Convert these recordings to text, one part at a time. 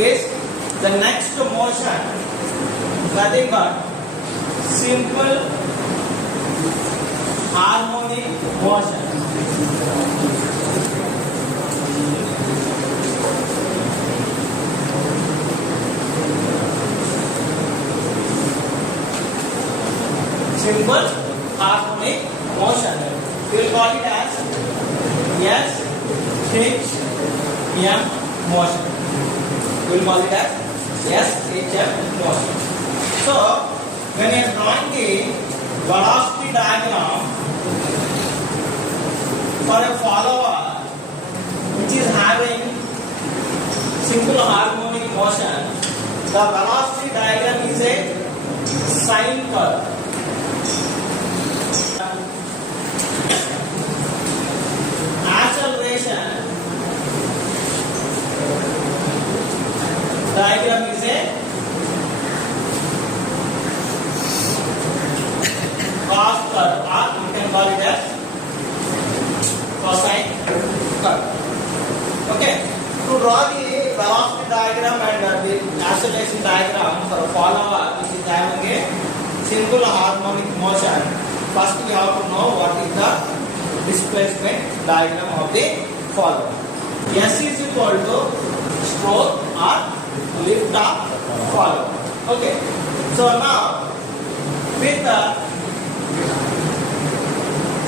is the next motion, nothing but simple harmonic motion. Simple harmonic motion. We will call it as SHM motion. We will call it as SHM motion. So, when you are drawing the velocity diagram for a follower which is having simple harmonic motion, the velocity diagram is a sine curve. Acceleration diagram is a cos curve, or you can call it as cosine curve. Okay. To draw the velocity diagram and the acceleration diagram for a follower which is having a simple harmonic motion, first we have to know what is the displacement diagram of the follower. S is equal to stroke or lift of follower. Okay. So now with the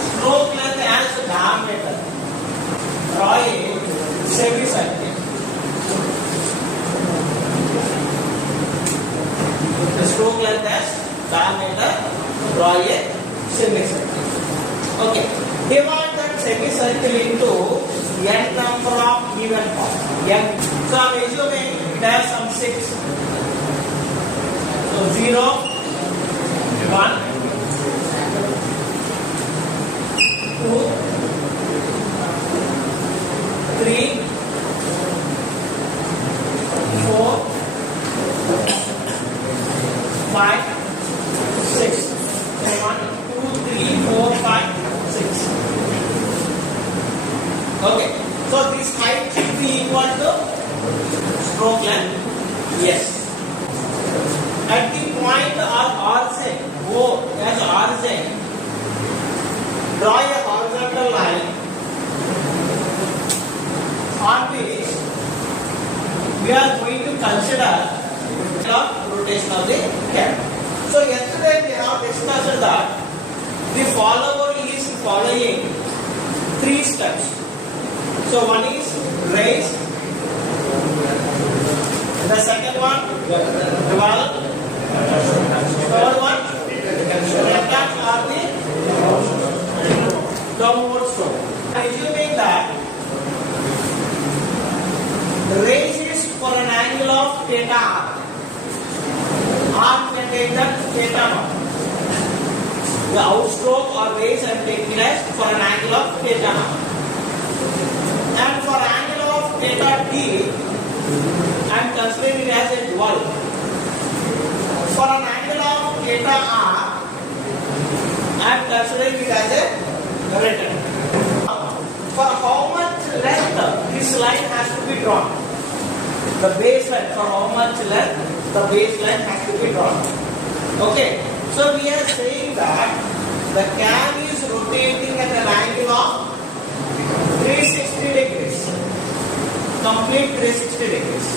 stroke length as diameter, draw a semicircle. The stroke length as diameter, draw a semicircle. Okay. Divide that semicircle into n number of even parts. N. So I am assuming it has some 6. So 0, 1, 2, 3, 4, 5, 6. So 1, 2, 3, 4, 5, 6. Okay. So this height should be equal to stroke length. Yes. At the point or origin, O as origin, draw a horizontal line on which we are going to consider the rotation of the camera. So yesterday we have discussed that the follower is following 3 steps. So one is raise, the second one revolve, third one return or the downward stroke. Assuming that raise is for an angle of theta r, can take that theta naught. The outstroke or raise I am taking as for an angle of theta naught. And for angle of theta t, I am considering it as a 12. For an angle of theta r, I am considering it as a return. For how much length this line has to be drawn? The baseline, for how much length the baseline has to be drawn. Okay. So we are saying that the cam is rotating at an angle of 360 degrees. Complete 360 degrees.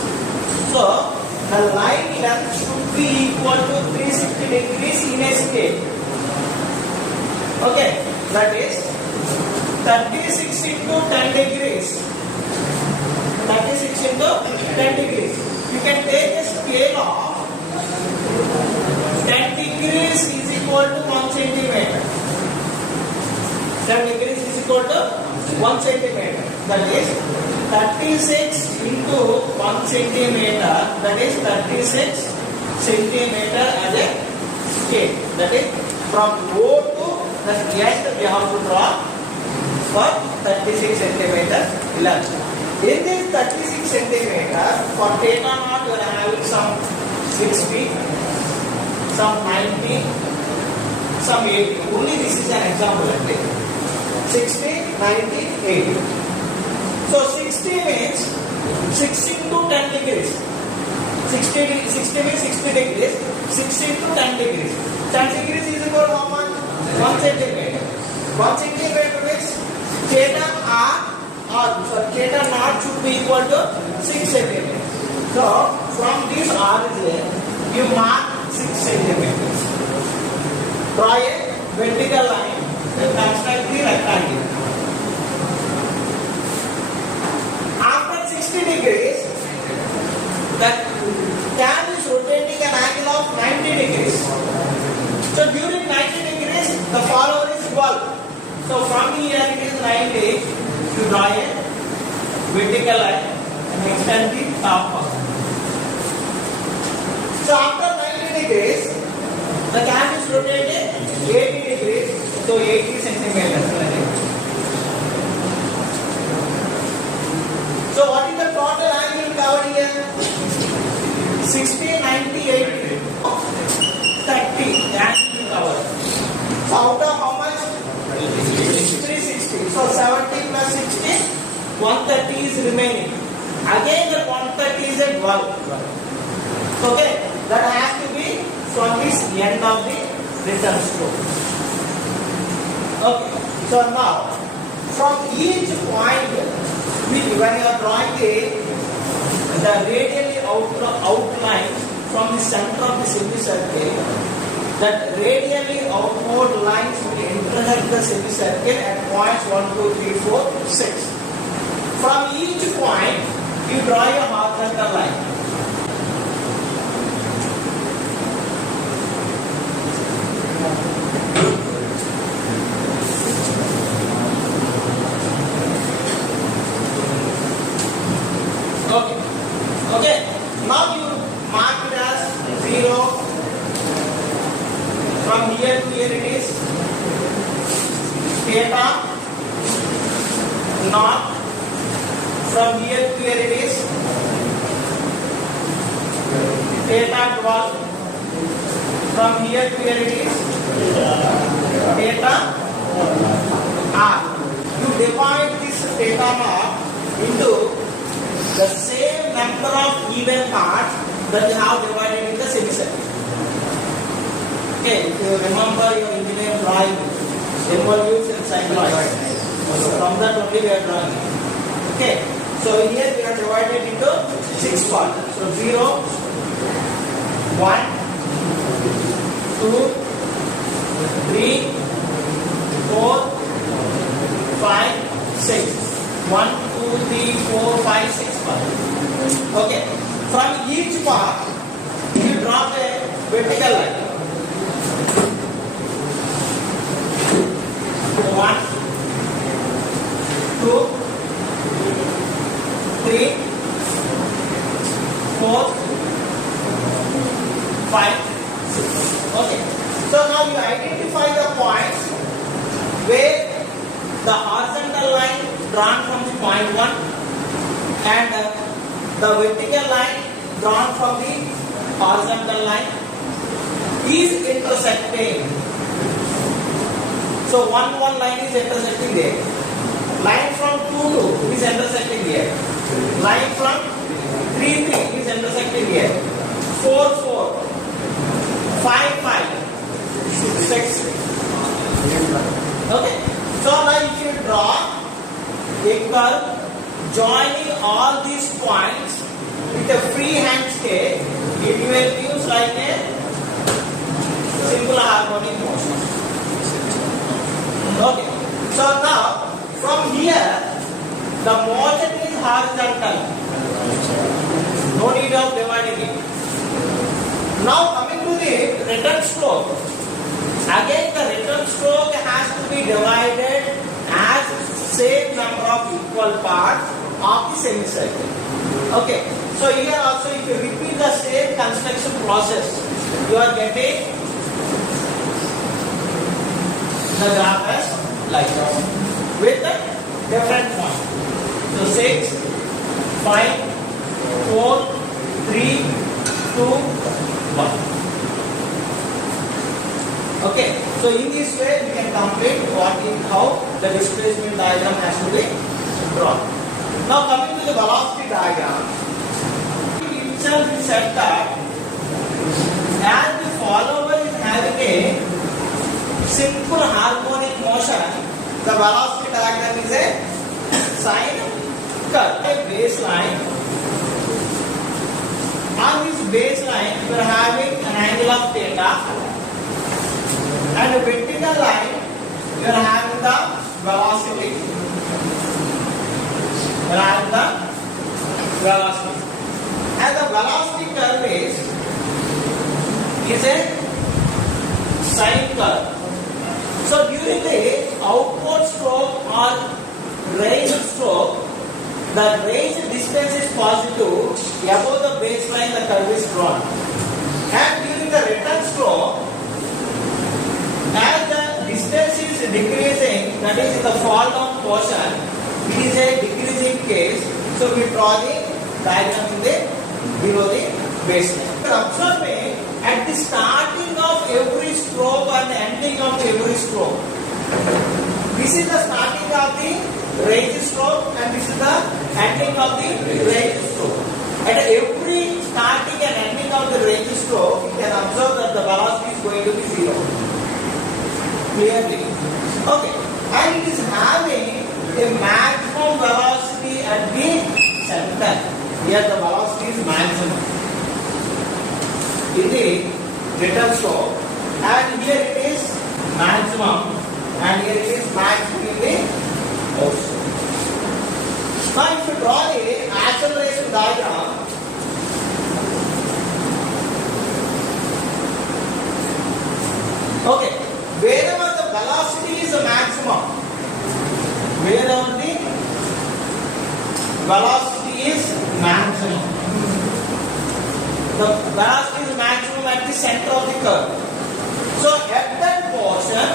So the line length should be equal to 360 degrees in a scale. Okay. That is 36 into 10 degrees. 36 into 10 degrees. You can take a scale of 10 degrees is equal to 1 centimeter. 10 degrees is equal to 1 centimeter. That is 36 into 1 centimeter. That is 36 centimeter as a scale. That is from O to the end we have to draw for 36 centimeters length. In this 36 centimeters, for theta naught you are having some 60, some 90, some 80. Only this is an example. 60, 90, 80. So 60 means 6 into 10 degrees. 60 means 60 degrees. 60 to 10 degrees. 10 degrees is equal to how much? 1 centimeter. 1 centimeter means theta r or theta naught should be equal to 6 centimeters. So from this origin, you mark 6 centimeters. Draw a vertical line and construct the rectangle. After 60 degrees, the cam is rotating an angle of 90 degrees. So during 90 degrees, the follower is 12. So from here it is 90. You draw a vertical line and extend the top part. So after 90 degrees, the cam is rotating 80 degrees. So 80 centimeters. So what is the total angle covered here? 60, 90, 80. 30 angle covered. So out of how much? 360. So 70 plus 60, 130 is remaining. Again the 130 is at 12. Okay, that has to be from this end of the return stroke. Okay, so now from each point, when you are drawing the radially outline from the center of the semicircle, that radially outward lines will intersect the semicircle at points 1, 2, 3, 4, 6. From each point, you draw a horizontal line. Okay. Now you mark it as 0. From here to here it is theta naught. From here to here it is theta 12. From here to here it is theta r. You divide this theta naught into the same number of even parts that you have divided in the semicircle. Okay, if you remember your engineering drawing, involutes and cycloids. So from that only we are drawing. Okay, so here we are divided into 6 parts. So 0, 1, 2, 3, 4, 5, 6. 1, 2, 3, 4, 5, 6 parts. Okay. From each part, you draw a vertical line. 1, 2, 3, 4, 5, 6. Okay. So now you identify the points where the horizontal line drawn from the point 1 and the vertical line drawn from the horizontal line is intersecting. So 1 line is intersecting there. Line from 2 is intersecting here. Line from 3 is intersecting here. 4 5 6. Okay. So now if you draw a curve joining all these points with a freehand scale, it will use like a simple harmonic motion. Okay. So now from here the motion is horizontal. No need of dividing it. Now coming to the return stroke. Again the return stroke has to be divided as same number of equal parts of the semicircle. Okay. So here also if you repeat the same construction process, you are getting the graph as like this with a different point. So 6, 5, 4, 3, 2, 1. Okay, so in this way we can complete how the displacement diagram has to be drawn. Now coming to the velocity diagram, itself is said that as the follower is having a simple harmonic motion, the velocity diagram is a sine curve. A baseline. On this baseline, we are having an angle of theta, and a vertical line, we are having the velocity. We are having the velocity. And the velocity curve is a sine curve. So during the outward stroke or raised stroke, the raised distance is positive. Above the baseline, the curve is drawn. And during the return stroke, as the distance is decreasing, that is in the fall down portion, it is a decreasing case. So we draw the diagram in the below the baseline. Observing at the starting of every stroke and the ending of every stroke. This is the starting of the raised stroke and this is the ending of the raised stroke. At every starting and ending of the raised stroke, you can observe that the velocity is going to be zero. Clearly. Okay. And it is having a maximum velocity at the center. Here the velocity is maximum. In the return stroke, and here it is maximum, and here it is maximum in the outstroke. Now, if you draw the acceleration diagram, okay, wherever the velocity is the maximum, wherever the velocity is maximum. The velocity is maximum at the center of the curve. So at that portion,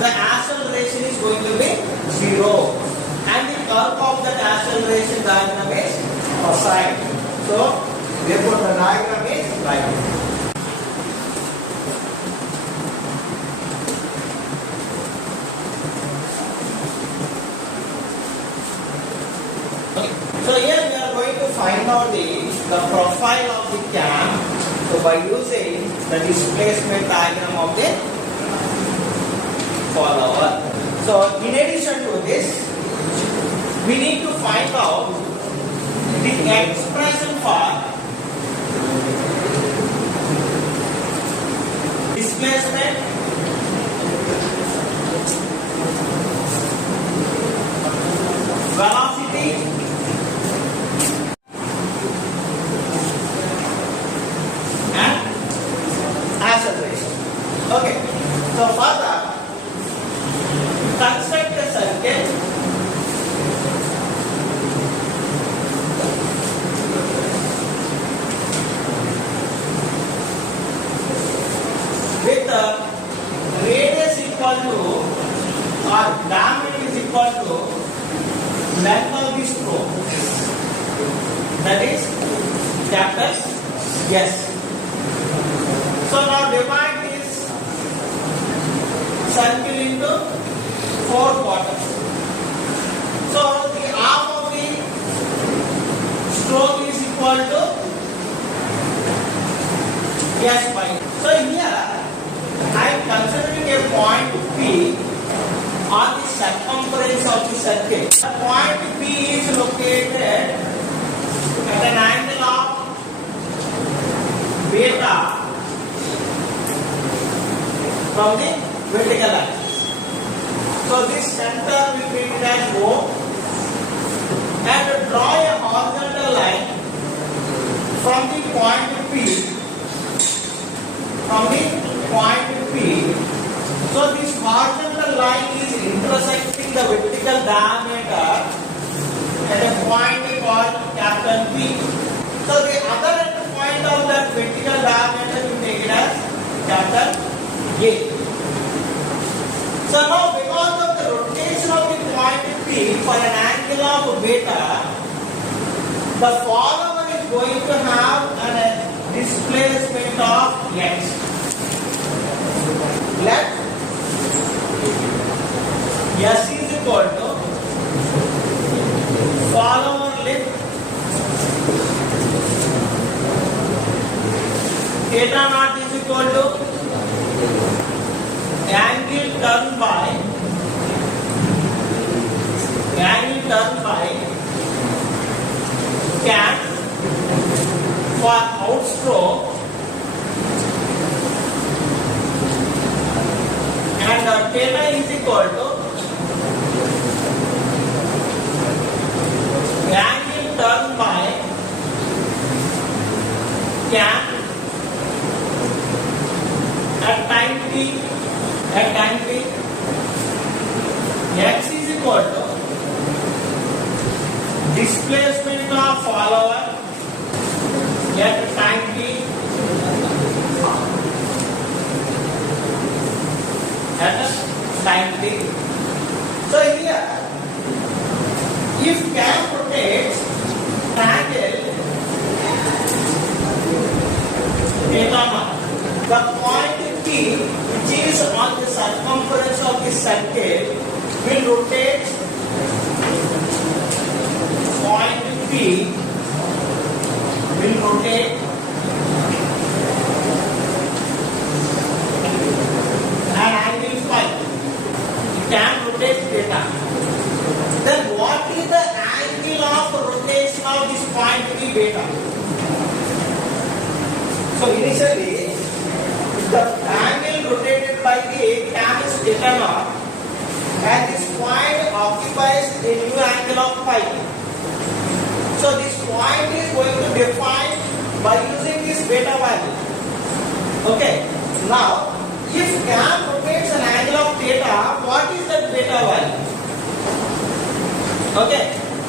the acceleration is going to be zero, and the curve of that acceleration diagram is cosine. So therefore the diagram is like this. So here we are going to find out the profile of the cam, so by using the displacement diagram of the follower. So in addition to this, we need to find out the expression for displacement, velocity, okay, so further, construct a circle with the radius equal to or diameter is equal to length of the stroke. That is capital S. So now divide this circle into 4 quarters. So the arm of the stroke is equal to S by. So here I am considering a point P on the circumference of the circle. The point P is located at an angle of beta from the vertical axis. So this center will be treated as O, and draw a horizontal line from the point P. So this horizontal line is intersecting the vertical diameter at a point called capital P. So the other point of that vertical diameter we take it as capital A. So now because of the rotation of the point P for an angle of beta, the follower is going to have a displacement of x. Let S is equal to follower lift theta naught is equal to angle turned by tan for outstroke and theta is equal to angle turned by tan at time t. X is equal to displacement of follower at time t So here, if cam rotates triangle theta naught, the point P, which is on the circumference of the circle, will rotate point P will rotate at angle phi. It can rotate theta. Then what is the angle of rotation of this point P beta? So initially, the angle rotated by the cam is theta naught, and this point occupies a new angle of phi. So this point is going to define by using this beta value. Okay. Now, if cam rotates an angle of theta, what is that beta value? Okay.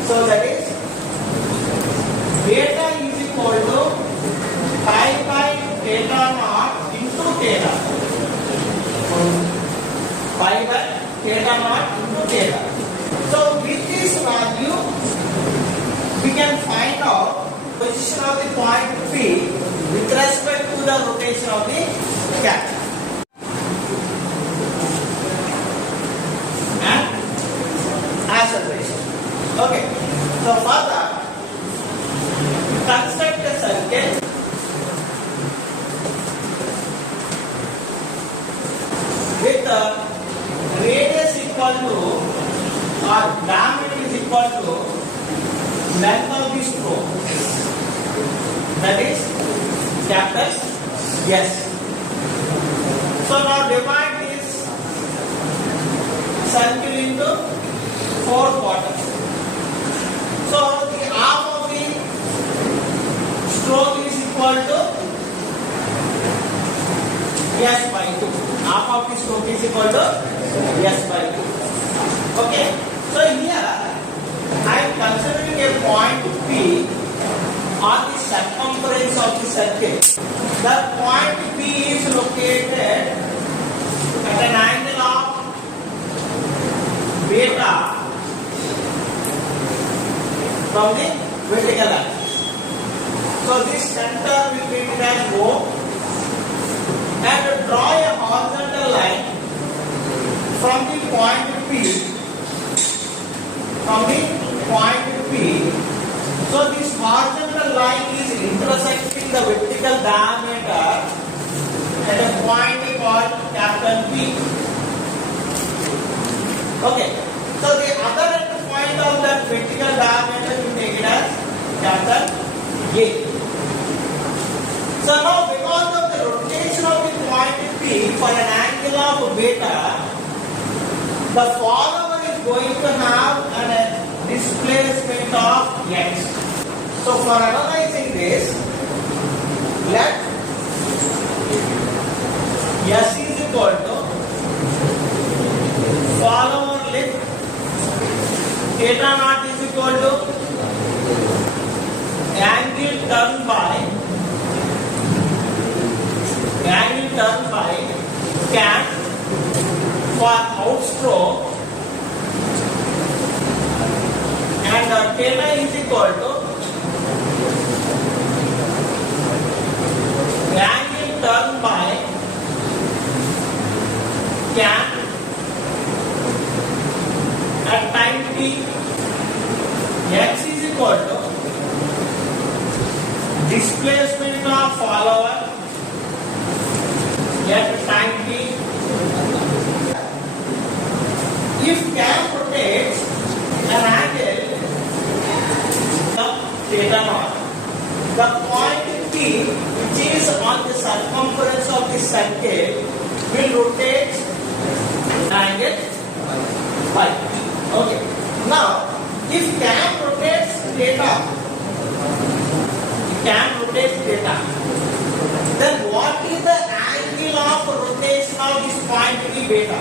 So that is beta is equal to pi by theta naught into theta. Pi by theta naught into theta. So with this value, we can find out position of the point P with respect to the rotation of the cap and acceleration. Okay. So further, construct a circle with the radius equal to or diameter is equal to length of the stroke, that is capital S. So now divide this circle into 4 quarters. So the half of the stroke is equal to S by 2. Half of the stroke is equal to S by 2. Okay. So here I am considering a point P on the circumference of the circle. The point P is located at an angle of beta from the vertical axis. So this center will be written as O, and draw a horizontal line from the point P. So this horizontal line is intersecting the vertical diameter at a point called capital P. Okay. So the other end point of that vertical diameter we take it as capital A. So now because of the rotation of the point P for an angle of beta, the follower is going to have a displacement of x. So for analyzing this, let S is equal to follower lift theta naught is equal to angle turned by can for outstroke, and theta is equal to angle turned by can at time t. X is equal to displacement of follower at time t. If cam rotates an angle of theta naught, the point T, which is on the circumference of the circle, will rotate angle phi. Okay. Now, if cam rotates theta, then what is the angle of rotation of this point T beta?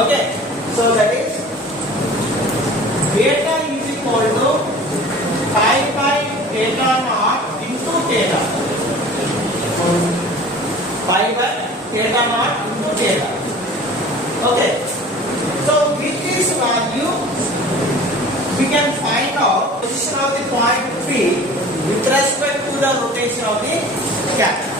Okay. So that is beta is equal to pi by theta naught into theta. Pi by theta naught into theta. Okay. So with this value, we can find out position of the point P with respect to the rotation of the cap.